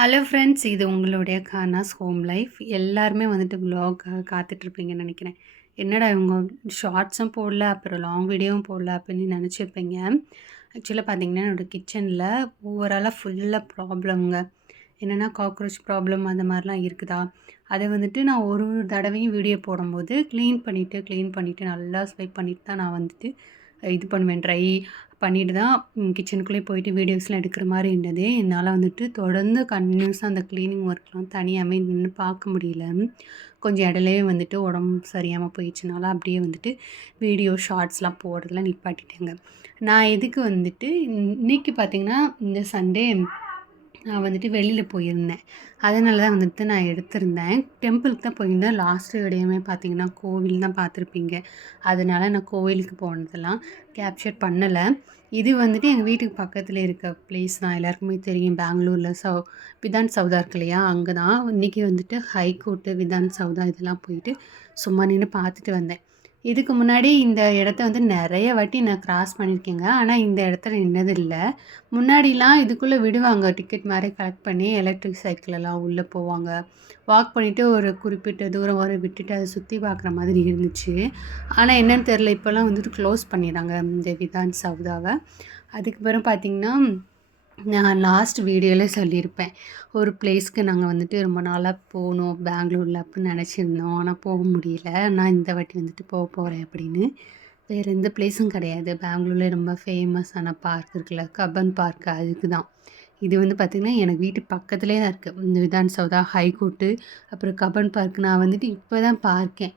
Hello friends, இது உங்களுடைய கானாஸ் home life. எல்லாருமே வந்துட்டு வ்ளாக்காக காத்துட்ருப்பீங்கன்னு நினைக்கிறேன். என்னடா இவங்க ஷார்ட்ஸும் போடல, அப்புறம் லாங் வீடியோவும் போடல அப்படின்னு நினச்சிருப்பீங்க. ஆக்சுவலாக பார்த்தீங்கன்னா, என்னோடய கிச்சனில் ஓவராலாக ஃபுல்லாக ப்ராப்ளம்ங்க. என்னென்னா காக்ரோச் ப்ராப்ளம் அந்த மாதிரிலாம் இருக்குதா, அதை வந்துட்டு நான் ஒரு ஒரு தடவையும் வீடியோ போடும்போது க்ளீன் பண்ணிவிட்டு நல்லா ஸ்வைப் பண்ணிவிட்டு தான் நான் வந்துட்டு இது பண்ணுவேன். ட்ரை பண்ணிட்டு தான் கிச்சனுக்குள்ளேயே போயிட்டு வீடியோஸ்லாம் எடுக்கிற மாதிரி இருந்தது. என்னால் வந்துட்டு தொடர்ந்து கன்டினியூஸாக அந்த க்ளீனிங் ஒர்க்லாம் தனியாகவே நின்று பார்க்க முடியல. கொஞ்சம் இடையிலயே வந்துட்டு உடம்பு சரியாமல் போயிடுச்சுனால அப்படியே வந்துட்டு வீடியோ ஷார்ட்ஸ்லாம் போடுறதுலாம் நிப்பாட்டிட்டேங்க. நான் எதுக்கு வந்துட்டு இன்றைக்கி பார்த்திங்கன்னா, இந்த சண்டே நான் வந்துட்டு வெளியில் போயிருந்தேன். அதனால தான் வந்துட்டு நான் எடுத்திருந்தேன். டெம்பிளுக்கு தான் போயிருந்தேன். லாஸ்ட்டு வீடியோவுமே பார்த்தீங்கன்னா, கோவில் தான் பார்த்துருப்பீங்க. அதனால நான் கோவிலுக்கு போனதெல்லாம் கேப்சர் பண்ணலை. இது வந்துட்டு எங்கள் வீட்டுக்கு பக்கத்தில் இருக்க ப்ளேஸ் தான். எல்லாருக்குமே தெரியும், பெங்களூரில் விதான் சௌதா இருக்கு இல்லையா, அங்கே தான். இன்றைக்கி வந்துட்டு ஹைகோர்ட்டு, விதான் சௌதா இதெல்லாம் போயிட்டு சும்மா நின்று பார்த்துட்டு வந்தேன். இதுக்கு முன்னாடி இந்த இடத்த வந்து நிறைய வாட்டி நான் கிராஸ் பண்ணியிருக்கேங்க. ஆனால் இந்த இடத்துல நின்னதில்லை. முன்னாடிலாம் இதுக்குள்ளே விடுவாங்க, டிக்கெட் மாதிரி கலெக்ட் பண்ணி எலக்ட்ரிக் சைக்கிளெல்லாம் உள்ளே போவாங்க. வாக் பண்ணிவிட்டு ஒரு குறிப்பிட்ட தூரம் வரை விட்டுட்டு அதை சுற்றி பார்க்குற மாதிரி இருந்துச்சு. ஆனால் என்னென்னு தெரில, இப்போல்லாம் வந்துட்டு க்ளோஸ் பண்ணிடுறாங்க இந்த விதான் சௌதாவை. அதுக்கப்புறம் பார்த்திங்கன்னா, நான் லாஸ்ட் வீடியோவில் சொல்லியிருப்பேன், ஒரு பிளேஸ்க்கு நாங்கள் வந்துட்டு ரொம்ப நாளாக போகணும் பெங்களூரில் அப்படின்னு நினச்சிருந்தோம். ஆனால் போக முடியல. நான் இந்த வாட்டி வந்துட்டு போகிறேன் அப்படின்னு. வேறு எந்த பிளேஸும் கிடையாது. பெங்களூரில் ரொம்ப ஃபேமஸான பார்க் இருக்குல்ல, கப்பன் பார்க், அதுக்கு தான். இது வந்து பார்த்திங்கன்னா, எனக்கு வீட்டு பக்கத்துலேயே தான் இருக்குது. இந்த விதான் சௌதா, ஹைகோர்ட்டு, அப்புறம் கப்பன் பார்க். நான் வந்துட்டு இப்போ தான் பார்க்கேன்.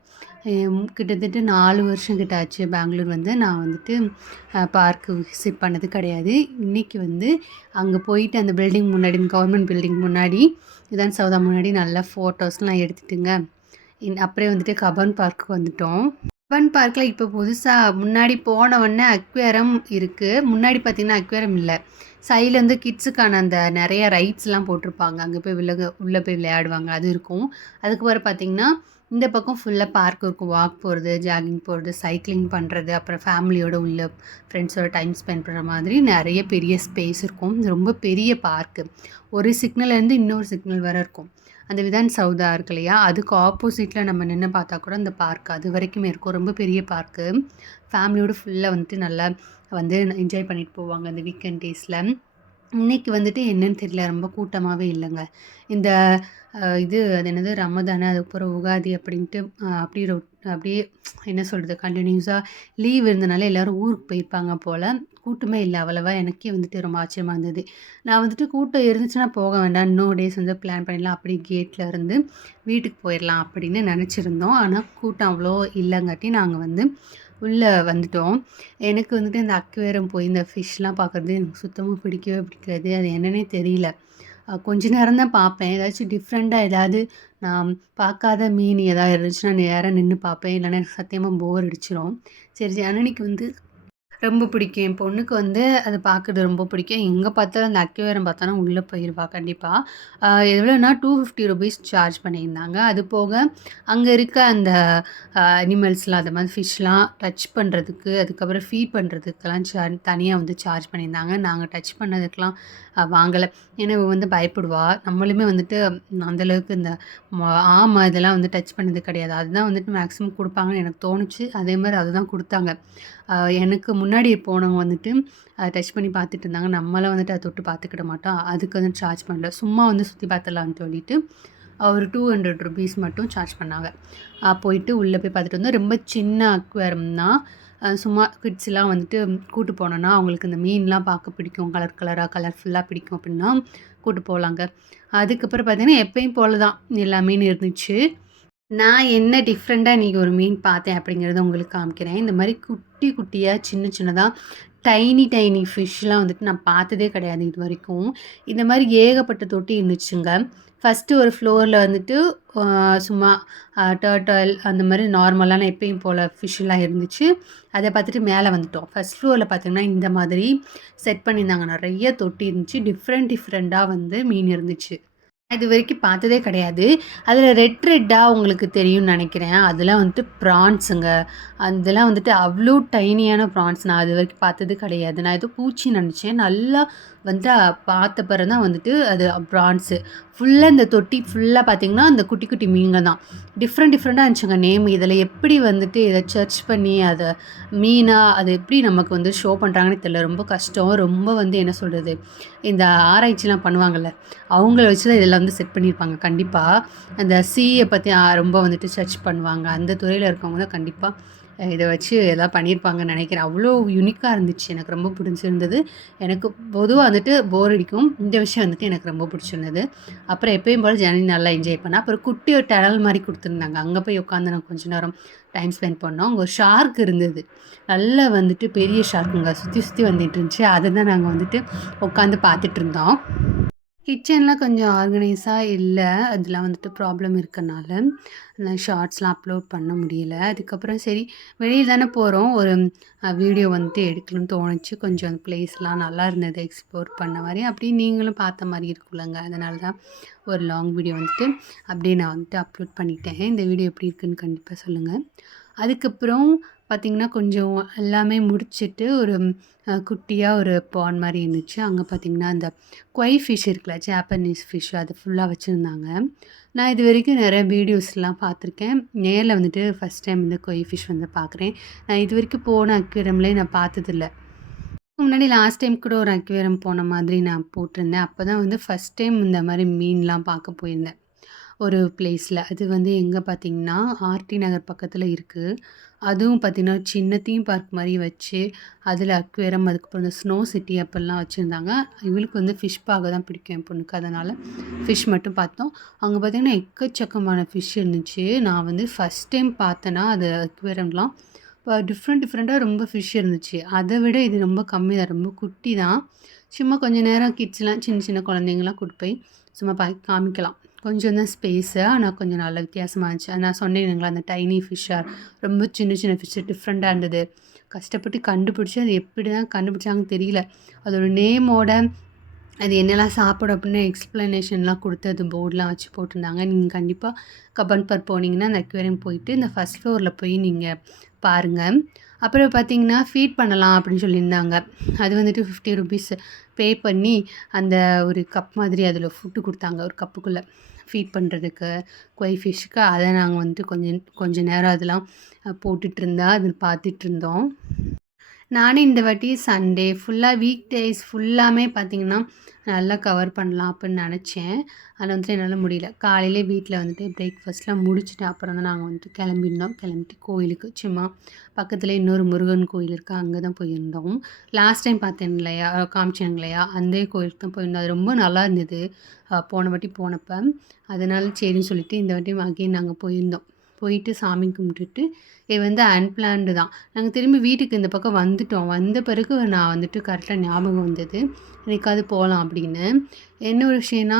கிட்டத்தட்ட 4 வருஷம் கிட்ட ஆச்சு பெங்களூர் வந்து. நான் வந்துட்டு பார்க்கு விசிட் பண்ணது கிடையாது. இன்றைக்கி வந்து அங்கே போயிட்டு அந்த பில்டிங் முன்னாடி, கவர்மெண்ட் பில்டிங் முன்னாடி, விதான் சௌதா முன்னாடி நல்லா ஃபோட்டோஸ்லாம் எடுத்துட்டுங்க, அப்படியே வந்துட்டு கப்பன் பார்க்கு வந்துட்டோம். கப்பன் பார்க்கில் இப்போ புதுசாக முன்னாடி போனவொடனே அக்வேரம் இருக்குது. முன்னாடி பார்த்திங்கன்னா அக்வேரம் இல்லை. சைடில் வந்து கிட்ஸுக்கான அந்த நிறைய ரைட்ஸ்லாம் போட்டிருப்பாங்க. அங்கே போய் உள்ளே போய் விளையாடுவாங்க, அது இருக்கும். அதுக்கப்புறம் பார்த்திங்கன்னா, இந்த பக்கம் ஃபுல்லாக பார்க் இருக்கும். வாக் போகிறது, ஜாகிங் போகிறது, சைக்கிளிங் பண்ணுறது, அப்புறம் ஃபேமிலியோட உள்ள ஃப்ரெண்ட்ஸோட டைம் ஸ்பெண்ட் பண்ணுற மாதிரி நிறைய பெரிய ஸ்பேஸ் இருக்கும். ரொம்ப பெரிய பார்க்கு. ஒரு சிக்னல்லேருந்து இன்னொரு சிக்னல் வரை இருக்கும். அந்த விதான் சௌதா இருக்கு இல்லையா, அதுக்கு ஆப்போசிட்டில் நம்ம நின்று பார்த்தா கூட அந்த பார்க் அது வரைக்குமே இருக்கும். ரொம்ப பெரிய பார்க்கு. ஃபேமிலியோடு ஃபுல்லாக வந்துட்டு நல்லா வந்து என்ஜாய் பண்ணிட்டு போவாங்க அந்த வீக்கெண்ட் டேஸில். இன்றைக்கி வந்துட்டு என்னன்னு தெரியல, ரொம்ப கூட்டமாகவே இல்லைங்க. இந்த இது அது என்னது ரமதானு, அதுக்கப்புறம் உகாதி அப்படின்ட்டு அப்படியே என்ன சொல்கிறது, கண்டினியூஸாக லீவ் இருந்தனால எல்லோரும் ஊருக்கு போயிருப்பாங்க போல். கூட்டமே இல்லை அவ்வளவா. எனக்கே வந்துட்டு ரொம்ப ஆச்சரியமாக இருந்தது. நான் வந்துட்டு கூட்டம் இருந்துச்சுன்னா போக வேண்டாம், இன்னும் டேஸ் வந்து பிளான் பண்ணிடலாம், அப்படி கேட்டில் இருந்து வீட்டுக்கு போயிடலாம் அப்படின்னு நினச்சிருந்தோம். ஆனால் கூட்டம் அவ்வளோ இல்லைங்காட்டி நாங்கள் வந்து உள்ளே வந்துட்டோம். எனக்கு வந்துட்டு இந்த அக்வேரியம் போய் இந்த ஃபிஷ்லாம் பார்க்குறது எனக்கு சுத்தமாக பிடிக்கவே பிடிக்காது. அது என்னன்னே தெரியல. கொஞ்ச நேரம் தான் பார்ப்பேன். ஏதாச்சும் டிஃப்ரெண்ட்டாக ஏதாவது நான் பார்க்காத மீன் ஏதாவது இருந்துச்சுன்னா நேராக நின்று பார்ப்பேன். இல்லைன்னா எனக்கு சத்தியமாக போர் அடிச்சிடும். சரி, அன்னன்னைக்கு வந்து ரொம்ப பிடிக்கும். என் பொண்ணுக்கு வந்து அது பார்க்குறது ரொம்ப பிடிக்கும். எங்கே பார்த்தாலும் அந்த அக்வேரியம் பார்த்தாலும் உள்ளே போயிடுவா கண்டிப்பாக. எவ்வளோனா ₹250 சார்ஜ் பண்ணியிருந்தாங்க. அது போக அங்கே இருக்க அந்த அனிமல்ஸ்லாம், அந்த மாதிரி ஃபிஷ்லாம் டச் பண்ணுறதுக்கு, அதுக்கப்புறம் ஃபீட் பண்ணுறதுக்கெல்லாம் தனியாக வந்து சார்ஜ் பண்ணியிருந்தாங்க. நாங்கள் டச் பண்ணதுக்கெலாம் வாங்கலை. ஏன்னா இவ வந்து பயப்படுவா. நம்மளுமே வந்துட்டு அந்தளவுக்கு இந்த ஆமை இதெல்லாம் வந்து டச் பண்ணது கிடையாது. அதுதான் வந்துட்டு மேக்ஸிமம் கொடுப்பாங்கன்னு எனக்கு தோணுச்சு. அதே மாதிரி அதுதான் கொடுத்தாங்க. எனக்கு முன்னாடி போனவங்க வந்துட்டு டச் பண்ணி பார்த்துட்டு இருந்தாங்க. நம்மளாம் வந்துட்டு அதை தொட்டு பார்த்துக்கிட மாட்டோம். அதுக்கு வந்து சார்ஜ் பண்ணல. சும்மா வந்து சுற்றி பார்த்துடலான்னு சொல்லிட்டு ஒரு ₹200 மட்டும் சார்ஜ் பண்ணாங்க. போயிட்டு உள்ளே போய் பார்த்துட்டு வந்தோம். ரொம்ப சின்ன அக்வேரியம் தான். சும்மா கிட்ஸ்லாம் வந்துட்டு கூட்டு போனோன்னா அவங்களுக்கு இந்த மீன்லாம் பார்க்க பிடிக்கும், கலர்ஃபுல்லாக பிடிக்கும் அப்படின்னா கூட்டு போகலாங்க. அதுக்கப்புறம் பார்த்திங்கன்னா எப்பயும் போல தான் எல்லா மீன் இருந்துச்சு. நான் என்ன டிஃப்ரெண்ட்டாக இன்றைக்கி ஒரு மீன் பார்த்தேன் அப்படிங்கிறத உங்களுக்கு காமிக்கிறேன். இந்த மாதிரி குட்டி குட்டியாக சின்னதாக டைனி ஃபிஷ்லாம் வந்துட்டு நான் பார்த்ததே கிடையாது இது வரைக்கும். இந்த மாதிரி ஏகப்பட்ட தொட்டி இருந்துச்சுங்க. ஃபஸ்ட்டு ஒரு ஃப்ளோரில் வந்துட்டு சும்மா டர்ட்டல் அந்த மாதிரி நார்மலான எப்பயும் போல் ஃபிஷ்ஷெலாம் இருந்துச்சு. அதை பார்த்துட்டு மேலே வந்துட்டோம். ஃபஸ்ட் ஃப்ளோரில் பார்த்திங்கன்னா இந்த மாதிரி செட் பண்ணியிருந்தாங்க. நிறைய தொட்டி இருந்துச்சு. டிஃப்ரெண்ட்டாக வந்து மீன் இருந்துச்சு. இதுவரைக்கும் பார்த்ததே கிடையாது. அதில ரெட் ரெட்டா உங்களுக்கு தெரியும்னு நெனைக்கிறேன். அதெல்லாம் வந்துட்டு ப்ரான்ஸுங்க. அதெல்லாம் வந்துட்டு அவ்ளோ டைனியான ப்ரான்ஸ். நான் அதுவரைக்கும் பார்த்தது கிடையாது. நான் ஏதோ பூச்சின்னு நெனச்சேன். நல்லா வந்து பார்த்த பிறகு தான் வந்துட்டு அது ப்ரான்ஸு. ஃபுல்லா இந்த தொட்டி ஃபுல்லா பார்த்தீங்கன்னா, அந்த குட்டி குட்டி மீன்கள் தான். டிஃப்ரெண்ட்டா இருந்துச்சுங்க நேம். இதில எப்படி வந்துட்டு இத சர்ச் பண்ணி அத மீனா அது எப்படி நமக்கு வந்து ஷோ பண்றாங்கன்னு தெரியல. ரொம்ப கஷ்டம். ரொம்ப வந்து என்ன சொல்றது? இந்த ஆராய்ச்சிலாம் பண்ணுவாங்கல்ல. அவங்கள வச்சு தான் இதெல்லாம் வந்து செட் பண்ணியிருப்பாங்க கண்டிப்பா. அந்த சீய பத்தி ரொம்ப வந்துட்டு சர்ச் பண்ணுவாங்க. அந்த துறையில இருக்கவங்க தான் கண்டிப்பா இத வச்சு எதாவது பண்ணியிருப்பாங்கன்னு நெனைக்கிறேன். அவ்வளோ யூனிக்கா இருந்துச்சு. எனக்கு ரொம்ப பிடிச்சிருந்தது. எனக்கு பொதுவா வந்துட்டு போர் அடிக்கும். இந்த விஷயம் வந்துட்டு எனக்கு ரொம்ப பிடிச்சிருந்தது. அப்புறம் எப்பயும் போல ஜர்னி நல்லா என்ஜாய் பண்ணேன். அப்புறம் குட்டி ஒரு டனல் மாரி குடுத்துருந்தாங்க. அங்க போய் உட்காந்து நான் கொஞ்ச நேரம் டைம் ஸ்பெண்ட் பண்ணோம். அங்க ஒரு ஷார்க் இருந்தது. நல்லா வந்துட்டு பெரிய ஷார்க்குங்க. சுத்தி சுத்தி வந்துட்டு இருந்துச்சு. அத தான் நாங்க வந்துட்டு உட்காந்து பார்த்துட்டு இருந்தோம். கிச்சன்லாம் கொஞ்சம் ஆர்கனைஸா இல்ல. அதெல்லாம் வந்துட்டு ப்ராப்ளம் இருக்கனால, நான் ஷார்ட்ஸ்லாம் அப்லோட் பண்ண முடியல. அதுக்கப்புறம் சரி வெளிய தானே போறோம். ஒரு வீடியோ வந்துட்டு எடுக்கணும்னு தோணுச்சு. கொஞ்சம் அந்த பிளேஸ்லாம் நல்லா இருந்தது எக்ஸ்ப்ளோர் பண்ண மாரி. அப்படியே நீங்களும் பார்த்த மாரி இருக்கும்லங்க. அதனால தான் ஒரு லாங் வீடியோ வந்துட்டு அப்படியே நான் வந்துட்டு அப்லோட் பண்ணிட்டேன். இந்த வீடியோ எப்படி இருக்குன்னு கண்டிப்பா சொல்லுங்க. அதுக்கப்புறம் பார்த்தீங்கன்னா, கொஞ்சம் எல்லாமே முடிச்சுட்டு ஒரு குட்டியா ஒரு பாண்ட் மாரி இருந்துச்சு. அங்க பார்த்தீங்கன்னா, அந்த கொய் ஃபிஷ் இருக்குல்ல, ஜாப்பனீஸ் ஃபிஷ் அது ஃபுல்லா வச்சிருந்தாங்க. நான் இதுவரைக்கும் நெறைய வீடியோஸ்லாம் பார்த்துருக்கேன். நேர்ல வந்துட்டு ஃபர்ஸ்ட் டைம் இந்த கொய் ஃபிஷ் வந்து பார்க்குறேன். நான் இதுவரைக்கும் போன அக்வேரியம்லயே நான் பார்த்ததில்ல. முன்னாடி லாஸ்ட் டைம் கூட ஒரு அக்வேரியம் போன மாதிரி நான் போட்டிருந்தேன். அப்பதான் வந்து ஃபர்ஸ்ட் டைம் இந்த மாரி மீன்லாம் பார்க்க போயிருந்தேன். ஒரு பிளேஸ்ல. அது வந்து எங்க பார்த்தீங்கன்னா, ஆர்டி நகர் பக்கத்தில இருக்கு. அதுவும் பார்த்தீங்கன்னா, சின்ன தீம் பார்க் மாரி வச்சு, அதில அக்வேரியம் அதுக்கப்புறம் இந்த ஸ்னோ சிட்டி அப்படிலாம் வச்சிருந்தாங்க. இவளுக்கு வந்து ஃபிஷ் பார்க்க தான் பிடிக்கும் என் பொண்ணுக்கு. அதனால ஃபிஷ் மட்டும் பார்த்தோம். அங்க பார்த்தீங்கன்னா, எக்கச்சக்கமான ஃபிஷ் இருந்துச்சு. நான் வந்து ஃபர்ஸ்ட் டைம் பார்த்தேன்னா, அது அக்வேரியம்லாம் டிஃப்ரெண்ட்டா ரொம்ப ஃபிஷ் இருந்துச்சு. அத விட இது ரொம்ப கம்மி தான். ரொம்ப குட்டி தான். சும்மா கொஞ்ச நேரம் கிட்ஸ்லாம் சின்ன சின்ன குழந்தைங்கலாம் கூட்டு போய் சும்மா காமிக்கலாம். கொஞ்சம் தான் ஸ்பேஸு. ஆனா கொஞ்சம் நல்ல வித்தியாசமா இருந்துச்சு. நான் சொன்னேன் இல்லைங்களா, அந்த டைனி ஃபிஷ்ஷா ரொம்ப சின்ன சின்ன ஃபிஷ்ஷு டிஃப்ரெண்ட்டா இருந்தது. கஷ்டப்பட்டு கண்டுபிடிச்சு அது எப்படி தான் கண்டுபிடிச்சாங்கன்னு தெரியல. அதோட நேமோட அது என்னலாம் சாப்பிடும் அப்படின்னு எக்ஸ்ப்ளனேஷன்லாம் குடுத்து அது போர்ட்லாம் வச்சு போட்டிருந்தாங்க. நீங்க கண்டிப்பா கப்பன் பார்க் போனீங்கன்னா, அந்த அக்வேரியம் போயிட்டு இந்த ஃபர்ஸ்ட் ஃப்ளோர்ல போய் நீங்க பாருங்க. அப்புறம் பார்த்தீங்கன்னா, ஃபீட் பண்ணலாம் அப்படின்னு சொல்லியிருந்தாங்க. அது வந்துட்டு ₹50 பே பண்ணி அந்த ஒரு கப் மாதிரி அதில ஃபுட்டு குடுத்தாங்க. ஒரு கப்புக்குள்ள ஃபீட் பண்ணுறதுக்கு கொய் ஃபிஷ்ஷுக்கு. அத நாங்க வந்துட்டு கொஞ்ச நேரம் அதெல்லாம் போட்டுட்டு இருந்தா, அது பார்த்துட்டு இருந்தோம். நானே இந்த வாட்டி சண்டே ஃபுல்லா வீக் டேஸ் ஃபுல்லாமே பார்த்தீங்கன்னா, நல்லா கவர் பண்ணலாம் அப்படின்னு நெனச்சேன். ஆனா வந்துட்டு என்னால முடியல. காலையிலே வீட்ல வந்துட்டு பிரேக்ஃபாஸ்ட்லாம் முடிச்சுட்டு அப்புறம் தான் நாங்க வந்துட்டு கிளம்பியிருந்தோம். கிளம்பிட்டு கோயிலுக்கு சும்மா பக்கத்திலேயே இன்னொரு முருகன் கோயில் இருக்கு. அங்க தான் போயிருந்தோம். லாஸ்ட் டைம் பார்த்தேன் இல்லையா, காமிச்சேன் இல்லையா, அந்த கோயிலுக்கு தான் போயிருந்தோம். அது ரொம்ப நல்லா இருந்தது. போன வாட்டி போனப்ப. அதனால சரின்னு சொல்லிட்டு இந்த வாட்டியும் அகைன் நாங்க போயிருந்தோம். போயிட்டு சாமி கும்பிட்டுட்டு இது வந்து அன்பிளான்டு தான். நாங்க திரும்பி வீட்டுக்கு இந்த பக்கம் வந்துட்டோம். வந்த பிறகு நான் வந்துட்டு கரெக்ட்டா ஞாபகம் வந்தது. என்னைக்காவது போலாம் அப்படின்னு. என்ன ஒரு விஷயம்னா,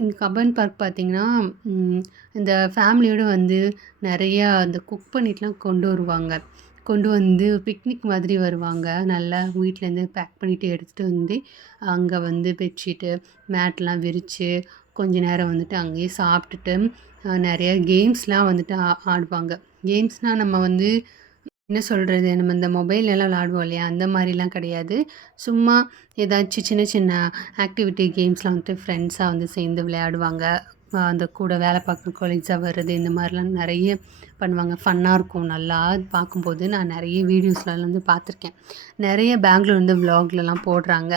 இங்க கப்பன் பார்க் பார்த்தீங்கன்னா, ம் இந்த ஃபேமிலியோட வந்து நெறையா இந்த குக் பண்ணிட்டுலாம் கொண்டு வருவாங்க. கொண்டு வந்து பிக்னிக் மாதிரி வருவாங்க. நல்லா வீட்லேருந்து பேக் பண்ணிட்டு எடுத்துட்டு வந்து, அங்க வந்து பெட்ஷீட்டு, மேட்லாம் விரிச்சு, கொஞ்ச நேரம் வந்துட்டு அங்கேயே சாப்பிட்டுட்டு, நெறைய கேம்ஸ்லாம் வந்துட்டு ஆடுவாங்க. கேம்ஸ்னா நம்ம வந்து என்ன சொல்றது? நம்ம இந்த மொபைல்லலாம் விளையாடுவோம் இல்லையா? அந்த மாரிலாம் கிடையாது. சும்மா ஏதாச்சும் சின்ன சின்ன ஆக்டிவிட்டி கேம்ஸ்லாம் வந்துட்டு ஃப்ரெண்ட்ஸா வந்து சேர்ந்து விளையாடுவாங்க. அந்த கூட வேலை பார்க்குற கொலீக்ஸா வர்றது, இந்த மாரிலாம் நெறைய பண்ணுவாங்க. ஃபன்னா இருக்கும் நல்லா. பார்க்கும்போது நான் நெறைய வீடியோஸ்லாம் வந்து பார்த்துருக்கேன். நெறைய பெங்களூர் வந்து விளாக்லலாம் போடுறாங்க.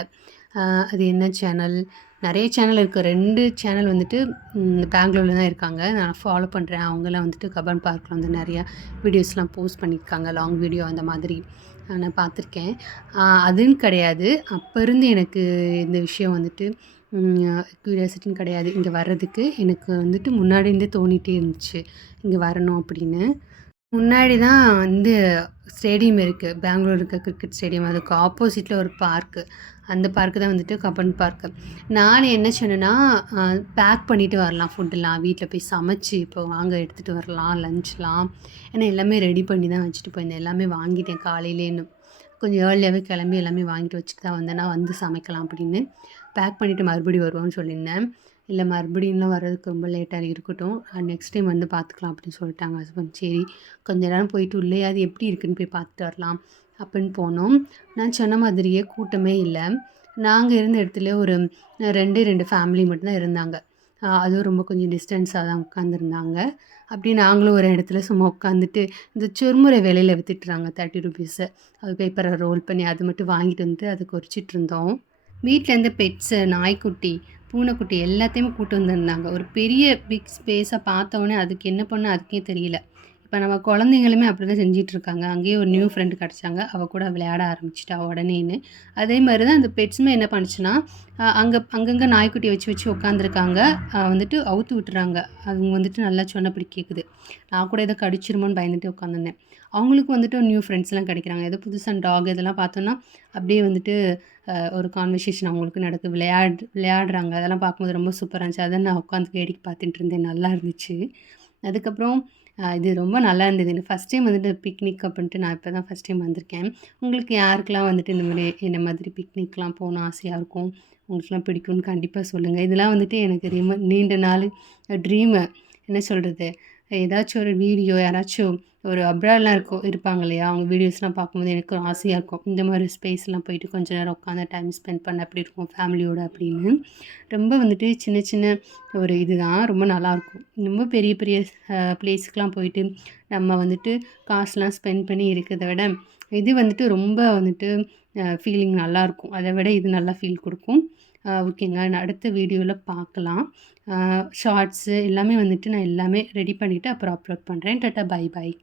அது என்ன சேனல்? நெறைய சேனல் இருக்கு. 2 சேனல் வந்துட்டு பெங்களூர்ல தான் இருக்காங்க. நான் ஃபாலோ பண்றேன். அவங்கலாம் வந்துட்டு கப்பன் பார்க்ல வந்து நெறையா வீடியோஸ்லாம் போஸ்ட் பண்ணியிருக்காங்க. லாங் வீடியோ அந்த மாதிரி. நான் பார்த்துருக்கேன். அதுன்னு கிடையாது. அப்ப இருந்து எனக்கு இந்த விஷயம் வந்துட்டு க்யூரியாசிட்டின்னு கிடையாது. இங்க வர்றதுக்கு எனக்கு வந்துட்டு முன்னாடி இருந்தே தோணிட்டே இருந்துச்சு. இங்க வரணும் அப்படின்னு. முன்னாடி தான் வந்து ஸ்டேடியம் இருக்கு. பெங்களூர் இருக்க கிரிக்கெட் ஸ்டேடியம். அதுக்கு ஆப்போசிட்ல ஒரு பார்க்கு. அந்த பார்க்கு தான் வந்துட்டு கப்பன் பார்க்கு. நான் என்ன சொன்னேன்னா, பேக் பண்ணிட்டு வரலாம் ஃபுட்டுலாம். வீட்ல போய் சமைச்சு இப்போ வாங்க எடுத்துட்டு வரலாம் லஞ்ச்லாம். ஏன்னா எல்லாமே ரெடி பண்ணி தான் வச்சுட்டு போயிருந்தேன். எல்லாமே வாங்கிட்டேன் காலையிலேன்னு. கொஞ்சம் ஏர்லியாவே கிளம்பி எல்லாமே வாங்கிட்டு வச்சுட்டு தான் வந்தேன். நான் வந்து சமைக்கலாம் அப்படின்னு. பேக் பண்ணிட்டு மறுபடியும் வருவோம்னு சொல்லியிருந்தேன். இல்ல மறுபடியும்லாம் வர்றதுக்கு ரொம்ப லேட்டாக இருக்கட்டும். நெக்ஸ்ட் டைம் வந்து பார்த்துக்கலாம் அப்படின்னு சொல்லிட்டாங்க ஹஸ்பண்ட். சரி கொஞ்ச நேரம் போயிட்டு உள்ளேயாவது எப்படி இருக்குன்னு போய் பார்த்துட்டு வரலாம் அப்படின்னு போனோம். நான் சொன்ன மாதிரியே கூட்டமே இல்ல. நாங்க இருந்த இடத்துல ஒரு 2 ஃபேமிலி மட்டும் தான் இருந்தாங்க. அதுவும் ரொம்ப கொஞ்சம் டிஸ்டன்ஸா தான் உட்காந்துருந்தாங்க. அப்படியே நாங்களும் ஒரு இடத்துல சும்மா உட்காந்துட்டு இந்த சுருமுறை விலையில வித்துட்டுறாங்க ₹30. அது பேப்பரை ரோல் பண்ணி அது மட்டும் வாங்கிட்டு வந்து அது கொறிச்சிட்டு இருந்தோம். வீட்லேருந்து பெட்ஸு, நாய்க்குட்டி, பூனைக்குட்டி எல்லாத்தையுமே கூட்டு வந்திருந்தாங்க. ஒரு பெரிய பிக் ஸ்பேஸா பார்த்தோனே அதுக்கு என்ன பண்ண அதுக்கே தெரியல. இப்ப நம்ம குழந்தைங்களுமே அப்படிதான் செஞ்சுட்ருக்காங்க. அங்கேயே ஒரு நியூ ஃப்ரெண்ட் கிடைச்சாங்க. அவ கூட விளையாட ஆரம்பிச்சுட்டா உடனேன்னு. அதே மாரி தான் அந்த பெட்ஸுமே என்ன பண்ணுச்சுன்னா, அங்கங்க நாய்க்குட்டிய வச்சு வச்சு உட்காந்துருக்காங்க. வந்துட்டு அவுத்து விட்டுறாங்க. அவங்க வந்துட்டு நல்லா சொன்னபடி கேட்குது. நான் கூட ஏதோ கடிச்சிருமோன்னு பயந்துட்டு உட்காந்துருந்தேன். அவங்களுக்கும் வந்துட்டு நியூ ஃப்ரெண்ட்ஸ்லாம் கிடைக்கிறாங்க. ஏதோ புதுசா டாக் இதெல்லாம் பார்த்தோன்னா, அப்படியே வந்துட்டு ஒரு கான்வர்சேஷன் அவங்களுக்கும் நடக்குது. விளையாடுறாங்க. அதெல்லாம் பார்க்கும்போது ரொம்ப சூப்பரா இருந்துச்சு. அத நான் உட்காந்து வேடிக்கை பார்த்துட்டு இருந்தேன். நல்லா இருந்துச்சு. அதுக்கப்புறம் இது ரொம்ப நல்லா இருந்தது. எனக்கு ஃபஸ்ட் டைம் வந்துட்டு பிக்னிக் அப்படின்ட்டு நான் இப்ப தான் ஃபஸ்ட் டைம் வந்திருக்கேன். உங்களுக்கு யாருக்கெல்லாம் வந்துட்டு இந்த மாதிரி பிக்னிக்லாம் போணும் ஆசையா இருக்கும், உங்களுக்குலாம் பிடிக்கும்னு கண்டிப்பா சொல்லுங்க. இதெல்லாம் வந்துட்டு எனக்கு நீண்ட நாள் ட்ரீமு. என்ன சொல்றது? ஏதாச்சும் ஒரு வீடியோ யாராச்சும் ஒரு அப்ராட்லாம் இருப்பாங்க இல்லையா? அவங்க வீடியோஸ்லாம் பார்க்கும்போது எனக்கு ஒரு ஆசையா இருக்கும். இந்த மாரி ஸ்பேஸ்லாம் போயிட்டு கொஞ்ச நேரம் உட்காந்து டைம் ஸ்பெண்ட் பண்ண எப்படி இருக்கும் ஃபேமிலியோட அப்படின்னு. ரொம்ப வந்துட்டு சின்ன சின்ன ஒரு இதுதான். ரொம்ப நல்லாயிருக்கும். ரொம்ப பெரிய பெரிய பிளேஸுக்குலாம் போயிட்டு நம்ம வந்துட்டு காசுலாம் ஸ்பெண்ட் பண்ணி இருக்கிறத விட, இது வந்துட்டு ரொம்ப வந்துட்டு ஃபீலிங் நல்லாயிருக்கும். அத விட இது நல்லா ஃபீல் குடுக்கும். ஓகேங்க. நான் அடுத்த வீடியோல பார்க்கலாம். ஷார்ட்ஸு எல்லாமே வந்துட்டு நான் எல்லாமே ரெடி பண்ணிவிட்டு அப்புறம் அப்லோட் பண்ணுறேன். டாட்டா, பாய் பாய்.